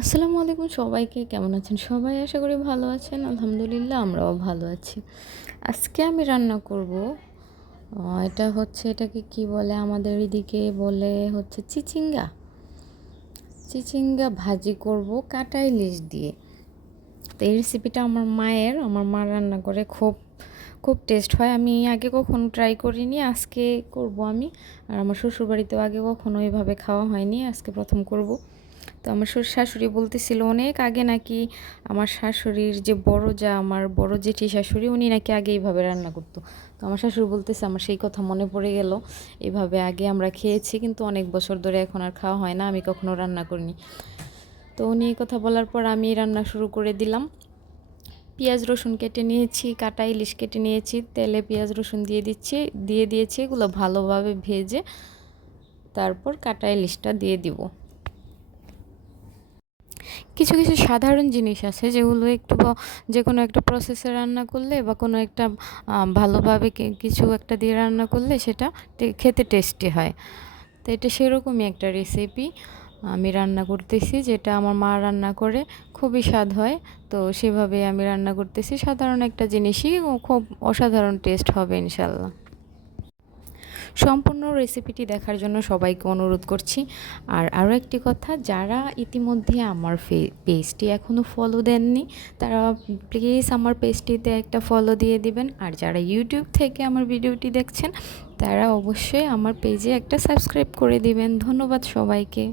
আসসালামু আলাইকুম সবাইকে, কেমন আছেন? সবাই আশা করি ভালো আছেন, আলহামদুলিল্লাহ আমরাও ভালো আছি। আজকে আমি রান্না করব এটা হচ্ছে, এটাকে কি বলে আমাদের এদিকে বলে হচ্ছে চিচিঙ্গা। চিচিঙ্গা ভাজি করব কাটা ইলিশ দিয়ে। তো এই রেসিপিটা আমার মায়ের, আমার মা রান্না করে, খুব খুব টেস্ট হয়। আমি আগে কখনো ট্রাই করিনি, আজকে করব আমি। আর আমার শ্বশুরবাড়িতেও আগে কখনো এইভাবে খাওয়া হয়নি, আজকে প্রথম করব। তো আমার শ্বশুর, শাশুড়ি বলতেছিল অনেক আগে নাকি আমার শাশুড়ির যে বড় যা, আমার বড় জেঠি শাশুড়ি, উনি নাকি আগে এইভাবে রান্না করতো। তো আমার শাশুড়ি বলতেছে, আমার সেই কথা মনে পড়ে গেল। এইভাবে আগে আমরা খেয়েছি, কিন্তু অনেক বছর ধরে এখন আর খাওয়া হয় না, আমি কখনো রান্না করিনি। তো উনি এই কথা বলার পর আমি রান্না শুরু করে দিলাম। পেঁয়াজ, রসুন কেটে নিয়েছি, কাটা ইলিশ কেটে নিয়েছি, তেলে পেঁয়াজ, রসুন দিয়ে দিচ্ছি, দিয়ে দিয়েছি, এগুলো ভালোভাবে ভেজে তারপর কাটা ইলিশটা দিয়ে দিব। কিছু কিছু সাধারণ জিনিস আছে যেগুলো একটু যে কোনো একটা প্রসেসে রান্না করলে বা কোনো একটা ভালোভাবে কিছু একটা দিয়ে রান্না করলে সেটা খেতে টেস্টি হয়। তো এটা সেরকমই একটা রেসিপি আমি রান্না করতেছি যেটা আমার মা রান্না করে, খুবই স্বাদ হয়। তো সেভাবে আমি রান্না করতেছি। সাধারণ একটা জিনিসই খুব অসাধারণ টেস্ট হবে ইনশাল্লাহ। সম্পূর্ণ রেসিপিটি দেখার জন্য সবাইকে অনুরোধ করছি। আর আরও একটি কথা, যারা ইতিমধ্যে আমার পেজটি এখনও ফলো দেননি, তারা প্লিজ আমার পেজটিতে একটা ফলো দিয়ে দিবেন। আর যারা ইউটিউব থেকে আমার ভিডিওটি দেখছেন, তারা অবশ্যই আমার পেজে একটা সাবস্ক্রাইব করে দিবেন। ধন্যবাদ সবাইকে।